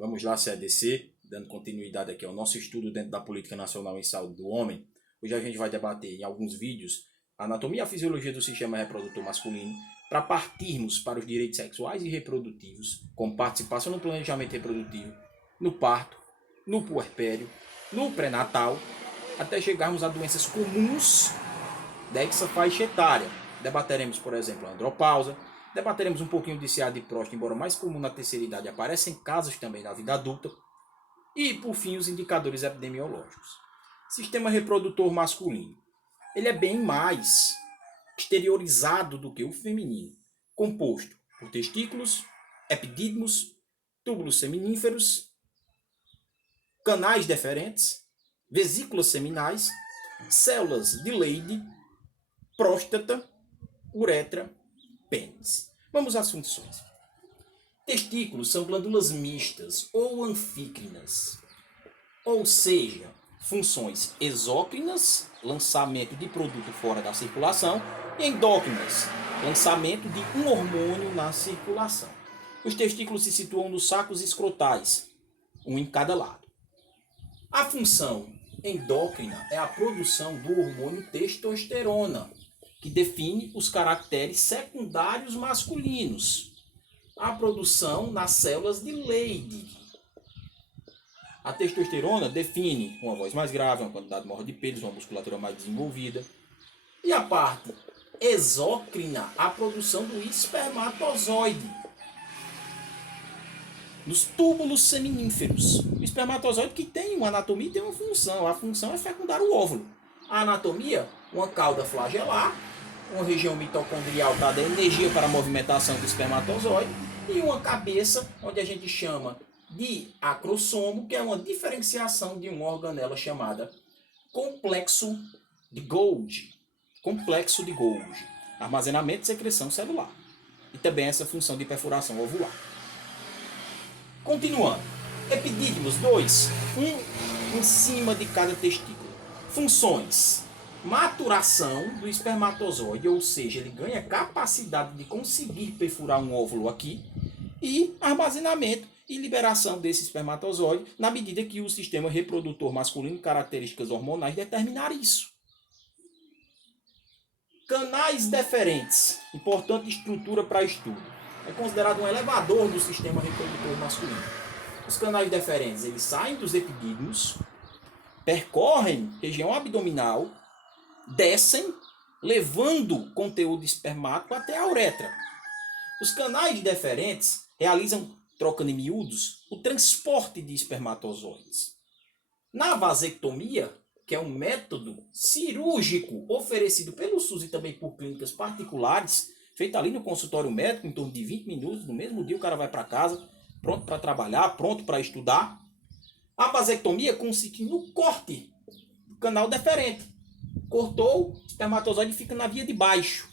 Vamos lá, CADC, dando continuidade aqui ao nosso estudo dentro da Política Nacional em Saúde do Homem. Hoje a gente vai debater em alguns vídeos a anatomia e a fisiologia do sistema reprodutor masculino para partirmos para os direitos sexuais e reprodutivos, com participação no planejamento reprodutivo, no parto, no puerpério, no pré-natal, até chegarmos a doenças comuns dessa faixa etária. Debateremos, por exemplo, a andropausa, debateremos um pouquinho de CA de próstata, embora mais comum na terceira idade, aparecem casos também na vida adulta. E, por fim, os indicadores epidemiológicos. Sistema reprodutor masculino. Ele é bem mais exteriorizado do que o feminino, composto por testículos, epidídimos, túbulos seminíferos, canais deferentes, vesículas seminais, células de Leydig, próstata, uretra, pênis. Vamos às funções. Testículos são glândulas mistas ou anfícrinas, ou seja, funções exócrinas, lançamento de produto fora da circulação, e endócrinas, lançamento de um hormônio na circulação. Os testículos se situam nos sacos escrotais, um em cada lado. A função endócrina é a produção do hormônio testosterona, que define os caracteres secundários masculinos. A produção nas células de Leydig. A testosterona define uma voz mais grave, uma quantidade maior de pelos, uma musculatura mais desenvolvida. E a parte exócrina, a produção do espermatozoide. Nos túbulos seminíferos. O espermatozoide que tem uma anatomia e tem uma função. A função é fecundar o óvulo. A anatomia, uma cauda flagelar, uma região mitocondrial para dar energia para a movimentação do espermatozoide e uma cabeça, onde a gente chama de acrossomo, que é uma diferenciação de uma organela chamada complexo de Golgi. Complexo de Golgi. Armazenamento e secreção celular. E também essa função de perfuração ovular. Continuando. Epidídimos 2. Um em cima de cada testículo. Funções. Maturação do espermatozoide, ou seja, ele ganha capacidade de conseguir perfurar um óvulo aqui, e armazenamento e liberação desse espermatozoide na medida que o sistema reprodutor masculino, características hormonais, determinar isso. Canais deferentes, importante estrutura para estudo. É considerado um elevador do sistema reprodutor masculino. Os canais deferentes, eles saem dos epidídimos, percorrem região abdominal, descem, levando conteúdo espermático até a uretra. Os canais deferentes realizam, trocando em miúdos, o transporte de espermatozoides. Na vasectomia, que é um método cirúrgico oferecido pelo SUS e também por clínicas particulares, feito ali no consultório médico, em torno de 20 minutos, no mesmo dia o cara vai para casa, pronto para trabalhar, pronto para estudar. A vasectomia consiste no corte do canal deferente. Cortou, o espermatozoide fica na via de baixo.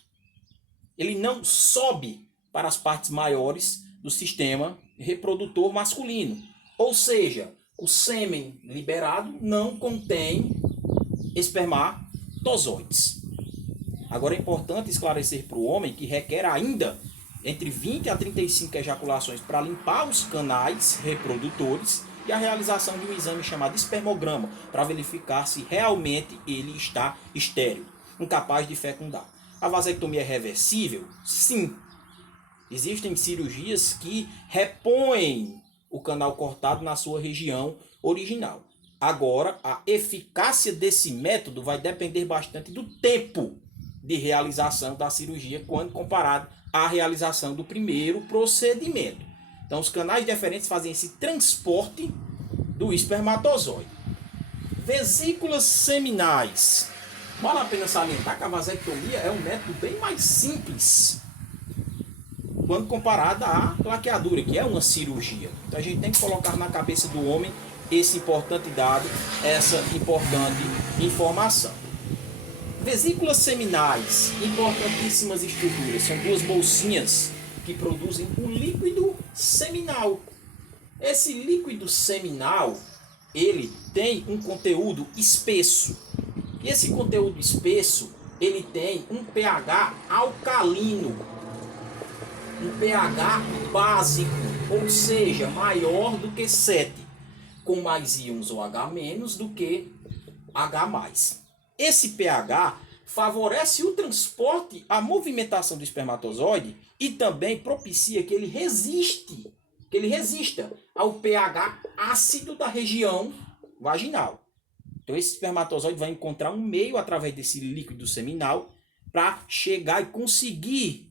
Ele não sobe para as partes maiores do sistema reprodutor masculino. Ou seja, o sêmen liberado não contém espermatozoides. Agora é importante esclarecer para o homem que requer ainda entre 20 a 35 ejaculações para limpar os canais reprodutores e a realização de um exame chamado espermograma para verificar se realmente ele está estéril, incapaz de fecundar. A vasectomia é reversível? Sim. Existem cirurgias que repõem o canal cortado na sua região original. Agora, a eficácia desse método vai depender bastante do tempo de realização da cirurgia quando comparado à realização do primeiro procedimento. Então, os canais deferentes fazem esse transporte do espermatozoide. Vesículas seminais. Vale a pena salientar que a vasectomia é um método bem mais simples quando comparada à laqueadura, que é uma cirurgia. Então, a gente tem que colocar na cabeça do homem esse importante dado, essa importante informação. Vesículas seminais, importantíssimas estruturas, são duas bolsinhas que produzem o líquido seminal. Esse líquido seminal, ele tem um conteúdo espesso. E esse conteúdo espesso, ele tem um pH alcalino. um pH básico, ou seja, maior do que 7, com mais íons OH- do que H+. Esse pH favorece o transporte, a movimentação do espermatozoide e também propicia que ele resista ao pH ácido da região vaginal. Então esse espermatozoide vai encontrar um meio através desse líquido seminal para chegar e conseguir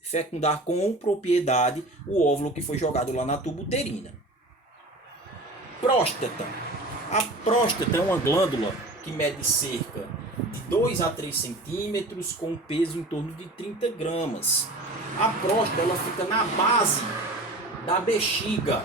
fecundar com propriedade o óvulo que foi jogado lá na tuba uterina. Próstata. A próstata é uma glândula que mede cerca de 2 a 3 centímetros com um peso em torno de 30 gramas. A próstata ela fica na base da bexiga.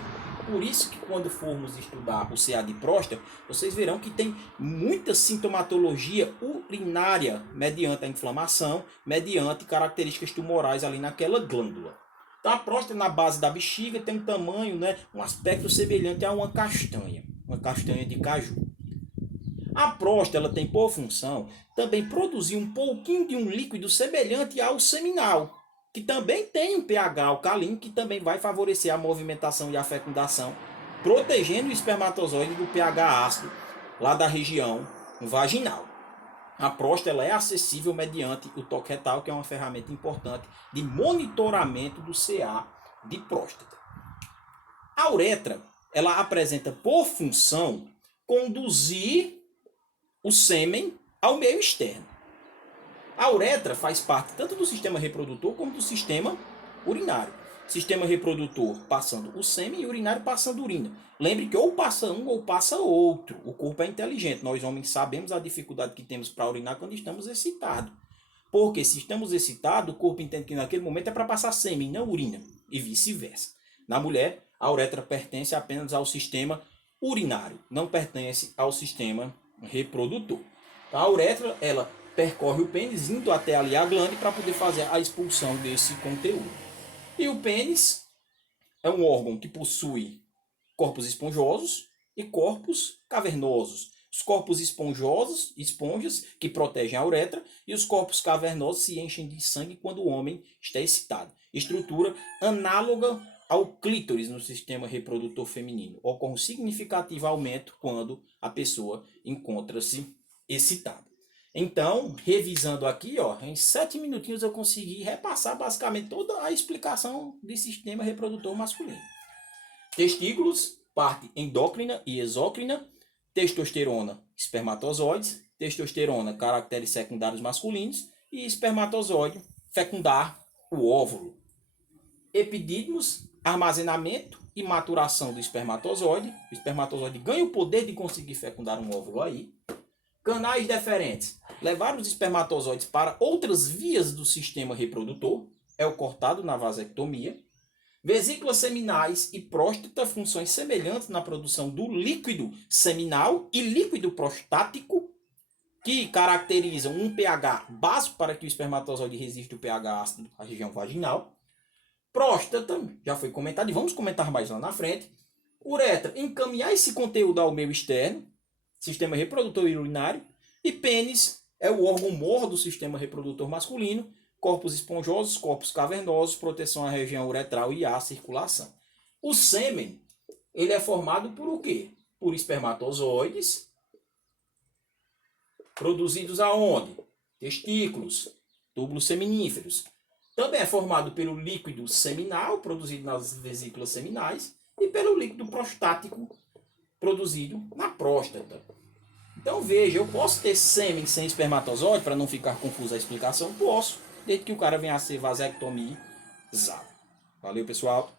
Por isso que quando formos estudar o CA de próstata, vocês verão que tem muita sintomatologia urinária mediante a inflamação, mediante características tumorais ali naquela glândula. Então a próstata na base da bexiga tem um tamanho, um aspecto semelhante a uma castanha de caju. A próstata ela tem por função também produzir um pouquinho de um líquido semelhante ao seminal, que também tem um pH alcalino, que também vai favorecer a movimentação e a fecundação, protegendo o espermatozoide do pH ácido lá da região vaginal. A próstata ela é acessível mediante o toque retal, que é uma ferramenta importante de monitoramento do CA de próstata. A uretra ela apresenta por função conduzir o sêmen ao meio externo. A uretra faz parte tanto do sistema reprodutor como do sistema urinário. Sistema reprodutor passando o sêmen e urinário passando urina. Lembre que ou passa um ou passa outro. O corpo é inteligente. Nós homens sabemos a dificuldade que temos para urinar quando estamos excitados. Porque se estamos excitados, o corpo entende que naquele momento é para passar sêmen, não urina. E vice-versa. Na mulher, a uretra pertence apenas ao sistema urinário. Não pertence ao sistema reprodutor. A uretra, ela percorre o pênis, indo até ali a glândula para poder fazer a expulsão desse conteúdo. E o pênis é um órgão que possui corpos esponjosos e corpos cavernosos. Os corpos esponjosos, esponjas, que protegem a uretra, e os corpos cavernosos se enchem de sangue quando o homem está excitado. Estrutura análoga ao clítoris no sistema reprodutor feminino. Ocorre um significativo aumento quando a pessoa encontra-se excitada. Então, revisando aqui, em 7 minutinhos eu consegui repassar basicamente toda a explicação do sistema reprodutor masculino. Testículos, parte endócrina e exócrina, testosterona, espermatozoides, testosterona, caracteres secundários masculinos e espermatozoide, fecundar o óvulo. Epidídimos, armazenamento e maturação do espermatozoide. O espermatozoide ganha o poder de conseguir fecundar um óvulo aí. Canais deferentes, levar os espermatozoides para outras vias do sistema reprodutor, é o cortado na vasectomia. Vesículas seminais e próstata, funções semelhantes na produção do líquido seminal e líquido prostático, que caracterizam um pH básico para que o espermatozoide resista ao pH ácido da região vaginal. Próstata, já foi comentado e vamos comentar mais lá na frente. Uretra, encaminhar esse conteúdo ao meio externo, sistema reprodutor e urinário. E pênis é o órgão mor do sistema reprodutor masculino, corpos esponjosos, corpos cavernosos, proteção à região uretral e à circulação. O sêmen, ele é formado por o quê? Por espermatozoides, produzidos aonde? Testículos, túbulos seminíferos. Também é formado pelo líquido seminal, produzido nas vesículas seminais, e pelo líquido prostático, produzido na próstata. Então veja, eu posso ter sêmen sem espermatozoide, para não ficar confusa a explicação? Posso, desde que o cara venha a ser vasectomizado. Valeu, pessoal!